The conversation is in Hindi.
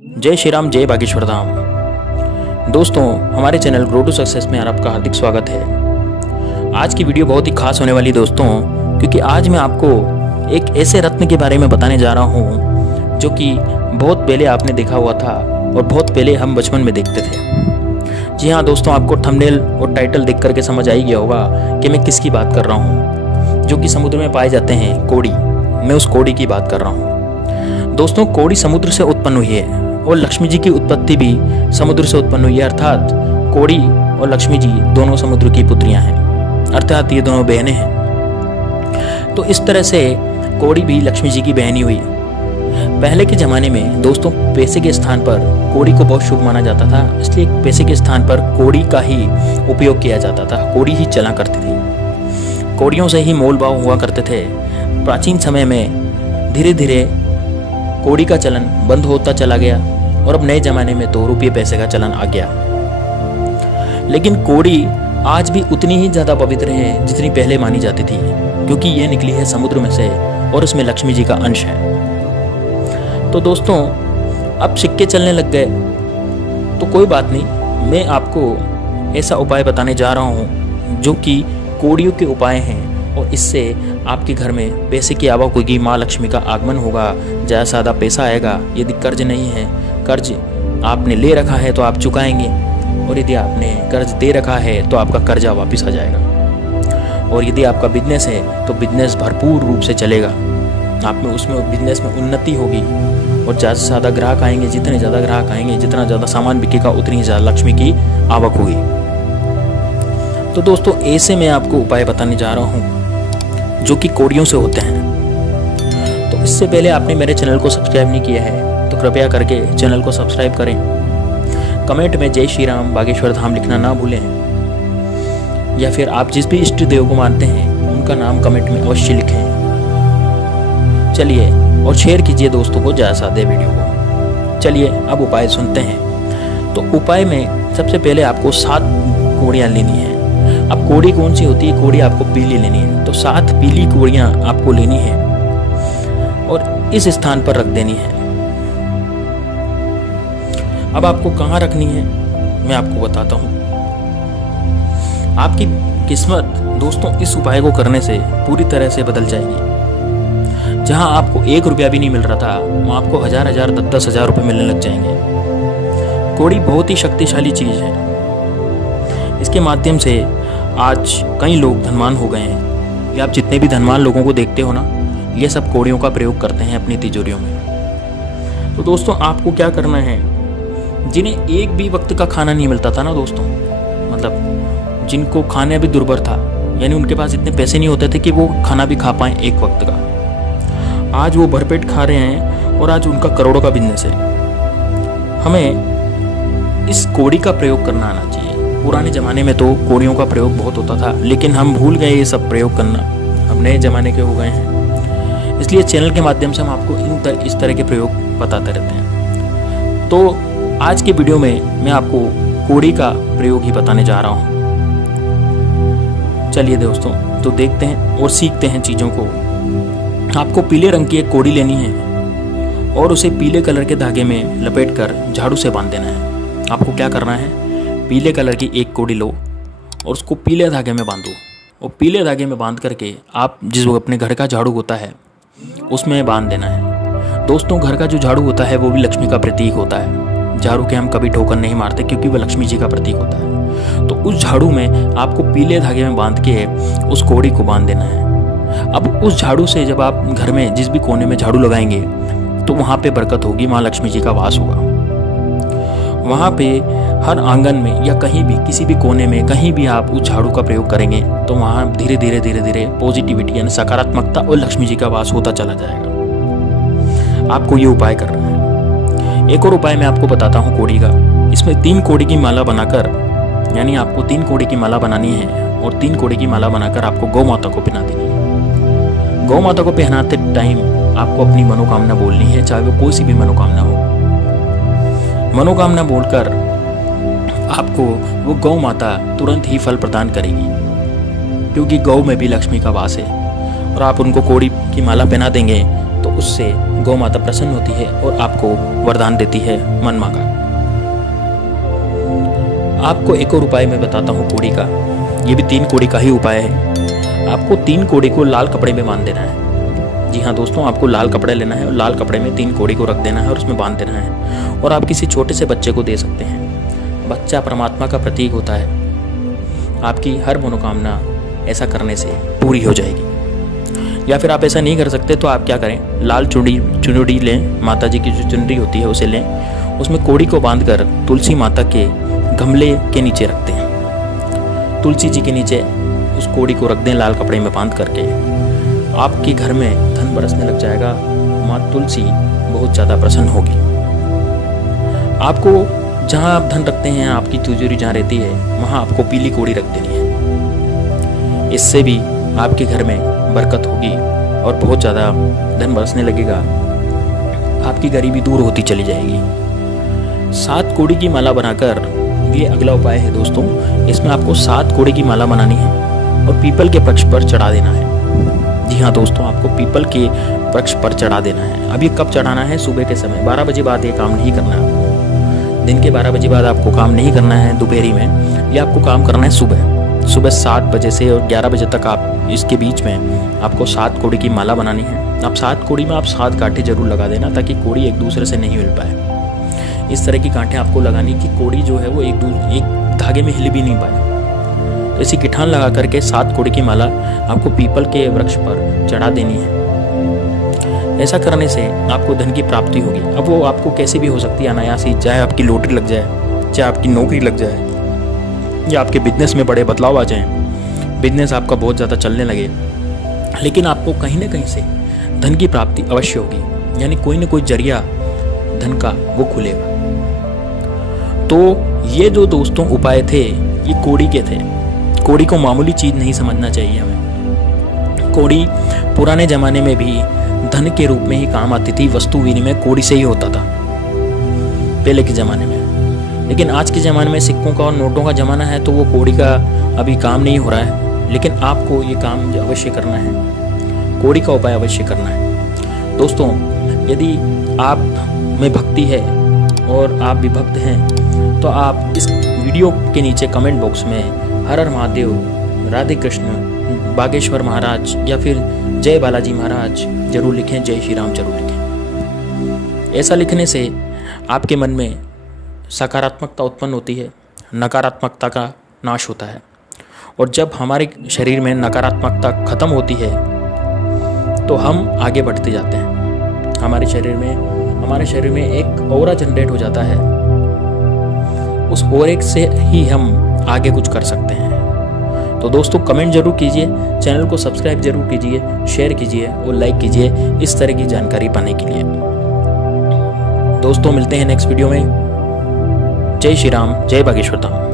जय श्री राम, जय बागेश्वर धाम। दोस्तों, हमारे चैनल ग्रो टू सक्सेस में आपका हार्दिक स्वागत है। आज की वीडियो बहुत ही खास होने वाली दोस्तों, क्योंकि आज मैं आपको एक ऐसे रत्न के बारे में बताने जा रहा हूँ जो कि बहुत पहले आपने देखा हुआ था और बहुत पहले हम बचपन में देखते थे। जी हाँ दोस्तों, आपको थंबनेल और टाइटल देख करके समझ आ ही गया होगा कि मैं किसकी बात कर रहा हूँ, जो कि समुद्र में पाए जाते हैं कोड़ी। मैं उस कोड़ी की बात कर रहा हूँ। दोस्तों, कोड़ी समुद्र से उत्पन्न हुई है और लक्ष्मी जी की उत्पत्ति भी समुद्र से उत्पन्न हुई है, अर्थात कोड़ी और लक्ष्मी जी दोनों समुद्र की पुत्रियां हैं, अर्थात ये दोनों बहनें हैं। तो इस तरह से कोड़ी भी लक्ष्मी जी की बहन ही हुई। पहले के ज़माने में दोस्तों, पैसे के स्थान पर कोड़ी को बहुत शुभ माना जाता था, इसलिए पैसे के स्थान पर कोड़ी का ही उपयोग किया जाता था। कोड़ी ही चला करती थी, कोड़ियों से ही मोल भाव हुआ करते थे। प्राचीन समय में धीरे धीरे कोड़ी का चलन बंद होता चला गया और अब नए ज़माने में तो रुपये पैसे का चलन आ गया। लेकिन कोड़ी आज भी उतनी ही ज़्यादा पवित्र है जितनी पहले मानी जाती थी, क्योंकि ये निकली है समुद्र में से और उसमें लक्ष्मी जी का अंश है। तो दोस्तों, अब सिक्के चलने लग गए तो कोई बात नहीं, मैं आपको ऐसा उपाय बताने जा रहा हूँ जो कि कोड़ियों के उपाय हैं, और इससे आपके घर में पैसे की आवक होगी, माँ लक्ष्मी का आगमन होगा, ज़्यादा सादा पैसा आएगा। यदि कर्ज नहीं है, कर्ज आपने ले रखा है तो आप चुकाएंगे, और यदि आपने कर्ज दे रखा है तो आपका कर्जा वापस आ जाएगा। और यदि आपका बिजनेस है तो बिजनेस भरपूर रूप से चलेगा, आप में उसमें बिजनेस में उन्नति होगी और ज़्यादा से ज़्यादा ग्राहक आएंगे। जितने ज़्यादा ग्राहक आएंगे, जितना ज़्यादा सामान बिकेगा, उतनी ज़्यादा लक्ष्मी की आवक होगी। तो दोस्तों, ऐसे मैं आपको उपाय बताने जा रहा हूँ जो कि कोड़ियों से होते हैं। तो इससे पहले आपने मेरे चैनल को सब्सक्राइब नहीं किया है तो कृपया करके चैनल को सब्सक्राइब करें। कमेंट में जय श्री राम बागेश्वर धाम लिखना ना भूलें, या फिर आप जिस भी इष्ट देव को मानते हैं उनका नाम कमेंट में अवश्य लिखें। चलिए, और शेयर कीजिए दोस्तों को ज़्यादा से ज़्यादा वीडियो को। चलिए अब उपाय सुनते हैं। तो उपाय में सबसे पहले आपको 7 कोड़ियाँ लेनी है। अब कोड़ी कौन सी होती है? कोड़ी आपको पीली लेनी है, तो 7 पीली कोड़ियाँ आपको लेनी है और इस स्थान पर रख देनी है। अब आपको कहाँ रखनी है मैं आपको बताता हूँ। आपकी किस्मत दोस्तों इस उपाय को करने से पूरी तरह से बदल जाएगी। जहाँ आपको 1 रुपया भी नहीं मिल रहा था, वहाँ आपको 1000 10 हज़ार रुपये मिलने लग जाएंगे। कोड़ी बहुत ही शक्तिशाली चीज़ है, इसके माध्यम से आज कई लोग धनवान हो गए हैं। ये आप जितने भी धनवान लोगों को देखते हो ना, ये सब कोड़ियों का प्रयोग करते हैं अपनी तिजोरियों में। तो दोस्तों, आपको क्या करना है, जिन्हें एक भी वक्त का खाना नहीं मिलता था ना दोस्तों, मतलब जिनको खाने भी दुर्भर था, यानी उनके पास इतने पैसे नहीं होते थे कि वो खाना भी खा पाएँ एक वक्त का, आज वो भरपेट खा रहे हैं और आज उनका करोड़ों का बिजनेस है। हमें इस कोड़ी का प्रयोग करना आना चाहिए। पुराने ज़माने में तो कोड़ियों का प्रयोग बहुत होता था, लेकिन हम भूल गए ये सब प्रयोग करना, हम नए ज़माने के हो गए हैं। इसलिए चैनल के माध्यम से हम आपको इस तरह के प्रयोग बताते रहते हैं। तो आज के वीडियो में मैं आपको कोड़ी का प्रयोग ही बताने जा रहा हूँ। चलिए दोस्तों, तो देखते हैं और सीखते हैं चीज़ों को। आपको पीले रंग की एक कोड़ी लेनी है और उसे पीले कलर के धागे में लपेट कर झाड़ू से बांध देना है। आपको क्या करना है, पीले कलर की एक कोड़ी लो और उसको पीले धागे में बांधो, और पीले धागे में बांध करके आप जिस अपने घर का झाड़ू होता है उसमें बांध देना है। दोस्तों, घर का जो झाड़ू होता है वो भी लक्ष्मी का प्रतीक होता है। झाड़ू के हम कभी ठोकर नहीं मारते, क्योंकि वह लक्ष्मी जी का प्रतीक होता है। तो उस झाड़ू में आपको पीले धागे में बांध के उस कोड़ी को बांध देना है। अब उस झाड़ू से जब आप घर में जिस भी कोने में झाड़ू लगाएंगे तो वहाँ पे बरकत होगी, माँ लक्ष्मी जी का वास होगा। वहाँ पे हर आंगन में या कहीं भी किसी भी कोने में कहीं भी आप उस झाड़ू का प्रयोग करेंगे तो वहाँ धीरे धीरे पॉजिटिविटी यानी सकारात्मकता और लक्ष्मी जी का वास होता चला जाएगा। आपको ये उपाय करना है। एक और उपाय मैं आपको बताता हूँ कोड़ी का। इसमें 3 कोड़ी की माला बनाकर, यानी आपको 3 कोड़ी की माला बनानी है और 3 कोड़ी की माला बनाकर आपको गौ माता को पहना देनी है। गौ माता को पहनाते टाइम आपको अपनी मनोकामना बोलनी है, चाहे वो कोई सी भी मनोकामना हो। मनोकामना बोलकर आपको वो गौ माता तुरंत ही फल प्रदान करेगी, क्योंकि गौ में भी लक्ष्मी का वास है। और आप उनको कोड़ी की माला पहना देंगे तो उससे गौ माता प्रसन्न होती है और आपको वरदान देती है मन मांगा। आपको एक और उपाय मैं बताता हूँ कोड़ी का। ये भी 3 कोड़ी का ही उपाय है। आपको 3 कोड़ी को लाल कपड़े में बांध देना है। जी हाँ दोस्तों, आपको लाल कपड़े लेना है और लाल कपड़े में 3 कोड़ी को रख देना है और उसमें बांध देना है। और आप किसी छोटे से बच्चे को दे सकते हैं। बच्चा परमात्मा का प्रतीक होता है। आपकी हर मनोकामना ऐसा करने से पूरी हो जाएगी। या फिर आप ऐसा नहीं कर सकते तो आप क्या करें, लाल चुनरी लें, माता जी की जो चुनरी होती है उसे लें, उसमें कोड़ी को बांधकर तुलसी माता के गमले के नीचे रखते हैं। तुलसी जी के नीचे उस कोड़ी को रख दें लाल कपड़े में बांध करके। आपके घर में धन बरसने लग जाएगा। माँ तुलसी बहुत ज़्यादा प्रसन्न होगी। आपको जहाँ आप धन रखते हैं, आपकी तिजोरी जहाँ रहती है, वहाँ आपको पीली कोड़ी रख देनी है। इससे भी आपके घर में बरकत होगी और बहुत ज़्यादा धन बरसने लगेगा। आपकी गरीबी दूर होती चली जाएगी। 7 कोड़ी की माला बनाकर, ये अगला उपाय है दोस्तों। इसमें आपको 7 कोड़ी की माला बनानी है और पीपल के वृक्ष पर चढ़ा देना है। जी हाँ दोस्तों, आपको पीपल के वृक्ष पर चढ़ा देना है। अब ये कब चढ़ाना है? सुबह के समय 12 बजे बाद ये काम नहीं करना है। दिन के 12 बजे बाद आपको काम नहीं करना है दोपहरी में। ये आपको काम करना है सुबह 7 बजे से और 11 बजे तक। आप इसके बीच में आपको 7 कोड़ी की माला बनानी है। अब 7 कोड़ी में आप 7 गांठें जरूर लगा देना ताकि कोड़ी एक दूसरे से नहीं मिल पाए। इस तरह की गांठें आपको लगानी कि कोड़ी जो है वो एक धागे में हिल भी नहीं पाए। तो इसी गिठान लगा करके 7 कोड़ी की माला आपको पीपल के वृक्ष पर चढ़ा देनी है। ऐसा करने से आपको धन की प्राप्ति होगी। अब वो आपको कैसी भी हो सकती है, अनायास ही, चाहे आपकी लॉटरी लग जाए, चाहे आपकी नौकरी लग जाए, या आपके बिजनेस में बड़े बदलाव आ जाएं, बिजनेस आपका बहुत ज़्यादा चलने लगे, लेकिन आपको कहीं ना कहीं से धन की प्राप्ति अवश्य होगी। यानी कोई ना कोई जरिया धन का वो खुलेगा। तो ये जो दोस्तों उपाय थे, ये कोड़ी के थे। कोड़ी को मामूली चीज़ नहीं समझना चाहिए हमें। कोड़ी पुराने ज़माने में भी धन के रूप में ही काम आती थी। वस्तु विनिमय कोड़ी से ही होता था पहले के ज़माने में। लेकिन आज के ज़माने में सिक्कों का और नोटों का ज़माना है, तो वो कोड़ी का अभी काम नहीं हो रहा है। लेकिन आपको ये काम अवश्य करना है, कोड़ी का उपाय अवश्य करना है। दोस्तों, यदि आप में भक्ति है और आप भी भक्त हैं, तो आप इस वीडियो के नीचे कमेंट बॉक्स में हर हर महादेव, राधे कृष्ण, बागेश्वर महाराज या फिर जय बालाजी महाराज जरूर लिखें, जय श्री राम जरूर लिखें। ऐसा लिखने से आपके मन में सकारात्मकता उत्पन्न होती है, नकारात्मकता का नाश होता है। और जब हमारे शरीर में नकारात्मकता खत्म होती है तो हम आगे बढ़ते जाते हैं। हमारे शरीर में एक ऑरा जनरेट हो जाता है। उस ऑरे से ही हम आगे कुछ कर सकते हैं। तो दोस्तों, कमेंट जरूर कीजिए, चैनल को सब्सक्राइब जरूर कीजिए, शेयर कीजिए और लाइक कीजिए इस तरह की जानकारी पाने के लिए। दोस्तों, मिलते हैं नेक्स्ट वीडियो में। जय श्री राम, जय बागेश्वर धाम।